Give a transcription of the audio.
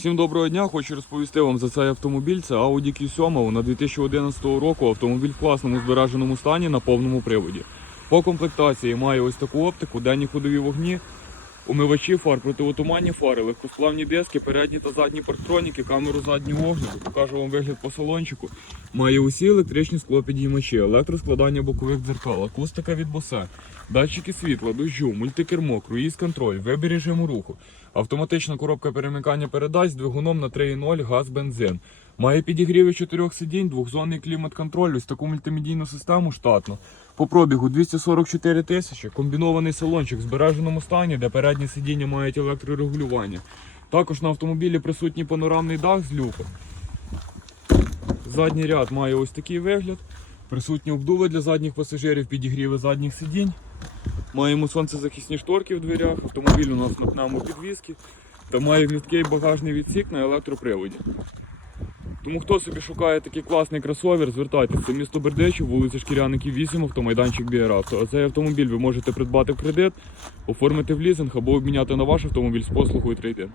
Всім доброго дня, хочу розповісти вам за цей автомобіль. Це Audi Q7 на 2011 року. Автомобіль в класному збереженому стані на повному приводі. По комплектації має ось таку оптику, денні ходові вогні, умивачі фар, противотуманні фари, легкосплавні диски, передні та задні парктроніки, камеру заднього огляду. Покажу вам вигляд по салончику. Має усі електричні склопідіймачі, електроскладання бокових дзеркал, акустика від босе, датчики світла, дощу, мультикермо, круїз контроль, вибір режиму руху, автоматична коробка перемикання передач з двигуном на 3.0 газ бензин. Має підігріви чотирьох сидінь, двохзонний клімат-контроль, ось таку мультимедійну систему штатну. По пробігу 244 тисячі, комбінований салончик в збереженому стані, де передні сидіння мають електрорегулювання. Також на автомобілі присутній панорамний дах з люком. Задній ряд має ось такий вигляд. Присутні обдуви для задніх пасажирів, підігріви задніх сидінь. Маємо сонцезахисні шторки в дверях, автомобіль у нас на пневмопідвізки та має гніздкий багажний відсік на електроприводі. Тому хто собі шукає такий класний кросовер, звертайтеся. Місто Бердичів, вулиця Шкіряників 8, автомайданчик Біаравто. А цей автомобіль ви можете придбати в кредит, оформити в лізинг або обміняти на ваш автомобіль з послугою трейдин.